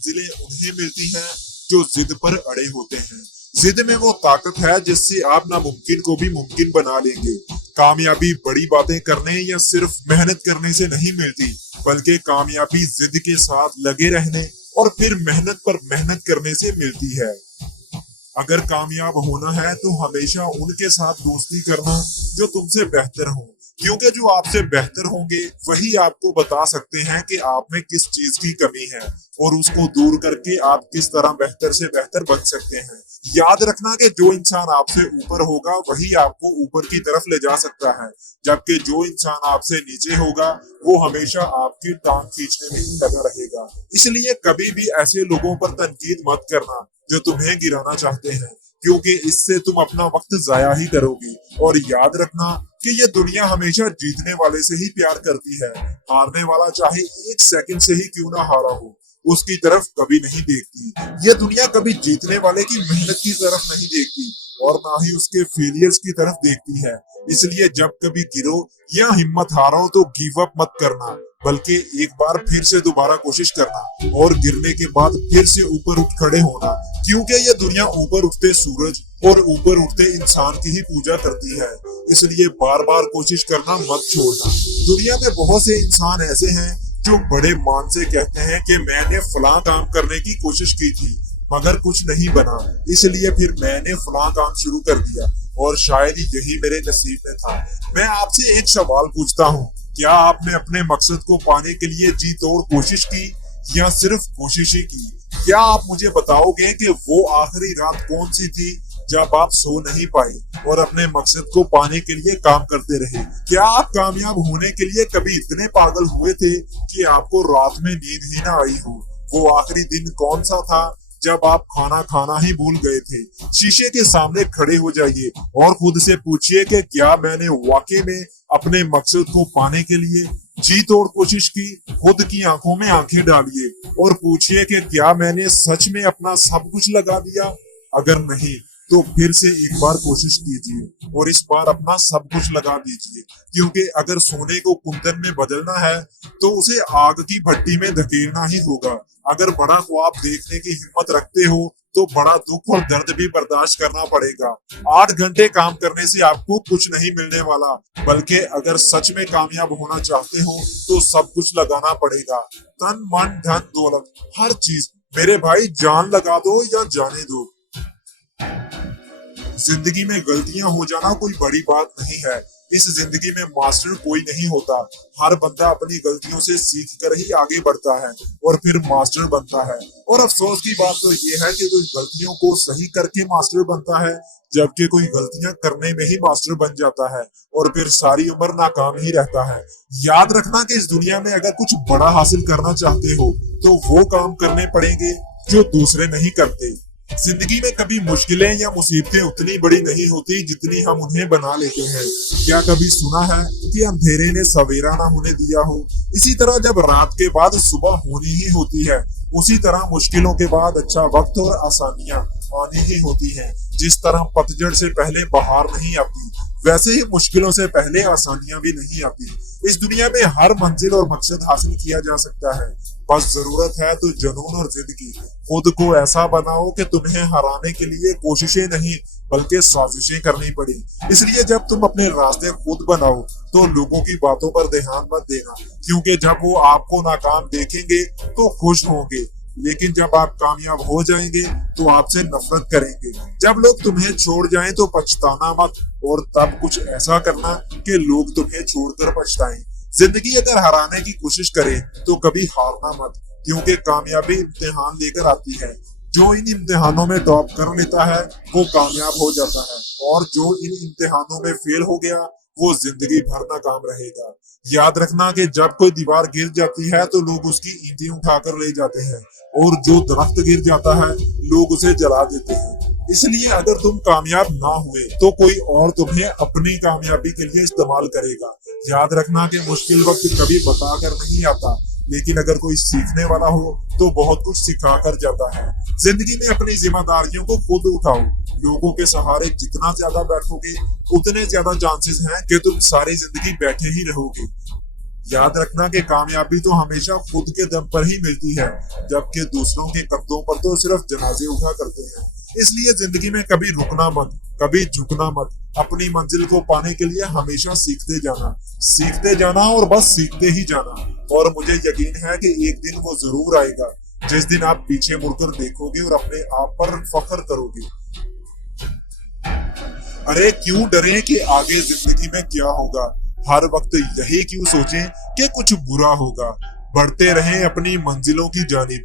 मंजिलें उन्हें मिलती हैं जो जिद पर अड़े होते हैं। जिद में वो ताकत है जिससे आप नामुमकिन को भी मुमकिन बना लेंगे। कामयाबी बड़ी बातें करने या सिर्फ मेहनत करने से नहीं मिलती, बल्कि कामयाबी जिद के साथ लगे रहने और फिर मेहनत पर मेहनत करने से मिलती है। अगर कामयाब होना है तो हमेशा उनके साथ दोस्ती करना जो तुमसे बेहतर हो, क्योंकि जो आपसे बेहतर होंगे वही आपको बता सकते हैं कि आप में किस चीज की कमी है और उसको दूर करके आप किस तरह बेहतर से बेहतर बन सकते हैं। याद रखना कि जो इंसान आपसे ऊपर होगा वही आपको ऊपर की तरफ ले जा सकता है, जबकि जो इंसान आपसे नीचे होगा वो हमेशा आपकी टांग खींचने में ही लगा रहेगा। इसलिए कभी भी ऐसे लोगों पर तनकीद मत करना जो तुम्हें गिराना चाहते हैं, क्योंकि इससे तुम अपना वक्त जाया ही करोगे। और याद रखना कि ये दुनिया हमेशा जीतने वाले से ही प्यार करती है। हारने वाला चाहे एक सेकंड से ही क्यों ना हारा हो, उसकी तरफ कभी नहीं देखती। ये दुनिया कभी जीतने वाले की मेहनत की तरफ नहीं देखती और ना ही उसके फेलियर्स की तरफ देखती है। इसलिए जब कभी गिरो या हिम्मत हारो तो गिव अप मत करना, बल्कि एक बार फिर से दोबारा कोशिश करना और गिरने के बाद फिर से ऊपर उठ खड़े होना, क्योंकि ये दुनिया ऊपर उठते सूरज और ऊपर उठते इंसान की ही पूजा करती है। इसलिए बार बार कोशिश करना मत छोड़ना। दुनिया में बहुत से इंसान ऐसे हैं जो बड़े मान से कहते हैं कि मैंने फलां काम करने की कोशिश की थी मगर कुछ नहीं बना, इसलिए फिर मैंने फलां काम शुरू कर दिया और शायद ही यही मेरे नसीब में था। मैं आपसे एक सवाल पूछता हूँ, क्या आपने अपने मकसद को पाने के लिए जी तोड़ कोशिश की या सिर्फ कोशिश ही की? क्या आप मुझे बताओगे कि वो आखिरी रात कौन सी थी जब आप सो नहीं पाए और अपने मकसद को पाने के लिए काम करते रहे? क्या आप कामयाब होने के लिए कभी इतने पागल हुए थे कि आपको रात में नींद ही ना आई हो? वो आखिरी दिन कौन सा था जब आप खाना खाना ही भूल गए थे? शीशे के सामने खड़े हो जाइए और खुद से पूछिए कि क्या मैंने वाकई में अपने मकसद को पाने के लिए जी तोड़ कोशिश की? खुद की आंखों में आंखें डालिए और पूछिए कि क्या मैंने सच में अपना सब कुछ लगा दिया? अगर नहीं तो फिर से एक बार कोशिश कीजिए और इस बार अपना सब कुछ लगा दीजिए, क्योंकि अगर सोने को कुंदन में बदलना है तो उसे आग की भट्टी में धकेलना ही होगा। अगर बड़ा ख्वाब देखने की हिम्मत रखते हो तो बड़ा दुख और दर्द भी बर्दाश्त करना पड़ेगा। 8 घंटे काम करने से आपको कुछ नहीं मिलने वाला, बल्कि अगर सच में कामयाब होना चाहते हो तो सब कुछ लगाना पड़ेगा। तन मन धन दौलत हर चीज। मेरे भाई जान लगा दो या जाने दो। जिंदगी में गलतियां हो जाना कोई बड़ी बात नहीं है। इस जिंदगी में मास्टर कोई नहीं होता। हर बंदा अपनी गलतियों से सीख कर ही आगे बढ़ता है और फिर मास्टर बनता है। और अफसोस की बात तो ये है कि कोई गलतियों को सही करके मास्टर बनता है, जबकि कोई गलतियां करने में ही मास्टर बन जाता है और फिर सारी उम्र नाकाम ही रहता है। याद रखना कि इस दुनिया में अगर कुछ बड़ा हासिल करना चाहते हो तो वो काम करने पड़ेंगे जो दूसरे नहीं करते। जिंदगी में कभी मुश्किलें या मुसीबतें उतनी बड़ी नहीं होती जितनी हम उन्हें बना लेते हैं। क्या कभी सुना है कि अंधेरे ने सवेरा ना होने दिया हो? इसी तरह जब रात के बाद सुबह होनी ही होती है, उसी तरह मुश्किलों के बाद अच्छा वक्त और आसानियां आनी ही होती हैं। जिस तरह पतझड़ से पहले बहार नहीं आती, वैसे ही मुश्किलों से पहले आसानियां भी नहीं आती। इस दुनिया में हर मंजिल और मकसद हासिल किया जा सकता है, बस जरूरत है तो जुनून और जिद की। खुद को ऐसा बनाओ कि तुम्हें हराने के लिए कोशिशें नहीं बल्कि साजिशें करनी पड़ी। इसलिए जब तुम अपने रास्ते खुद बनाओ तो लोगों की बातों पर ध्यान मत देना, क्योंकि जब वो आपको नाकाम देखेंगे तो खुश होंगे, लेकिन जब आप कामयाब हो जाएंगे तो आपसे नफरत करेंगे। जब लोग तुम्हें छोड़ जाएं तो पछताना मत, और तब कुछ ऐसा करना कि लोग तुम्हें छोड़कर पछताएं। जिंदगी अगर हराने की कोशिश करे तो कभी हारना मत, क्योंकि कामयाबी इम्तिहान लेकर आती है। जो इन इम्तिहानों में टॉप कर लेता है वो कामयाब हो जाता है, और जो इन इम्तिहानों में फेल हो गया वो जिंदगी भर नाकाम रहेगा। याद रखना कि जब कोई दीवार गिर जाती है तो लोग उसकी ईंटें उठाकर ले जाते हैं, और जो दरख्त गिर जाता है लोग उसे जला देते हैं। इसलिए अगर तुम कामयाब ना हुए तो कोई और तुम्हें अपनी कामयाबी के लिए इस्तेमाल करेगा। याद रखना कि मुश्किल वक्त कभी बताकर नहीं आता, लेकिन अगर कोई सीखने वाला हो तो बहुत कुछ सिखा कर जाता है। जिंदगी में अपनी जिम्मेदारियों को खुद उठाओ। लोगों के सहारे जितना ज्यादा बैठोगे उतने ज्यादा चांसेस हैं कि तुम सारी जिंदगी बैठे ही रहोगे। याद रखना कि कामयाबी तो हमेशा खुद के दम पर ही मिलती है, जबकि दूसरों के कंधों पर तो सिर्फ जनाजे उठा करते हैं। इसलिए जिंदगी में कभी रुकना मत, कभी झुकना मत। अपनी मंजिल को पाने के लिए हमेशा सीखते जाना और बस सीखते ही जाना। और मुझे यकीन है कि एक दिन वो जरूर आएगा, जिस दिन आप पीछे मुड़कर देखोगे और अपने आप पर फख्र करोगे। अरे क्यों डरे कि आगे जिंदगी में क्या होगा, हर वक्त यही क्यों सोचें कि कुछ बुरा होगा। बढ़ते रहें अपनी मंजिलों की जानिब,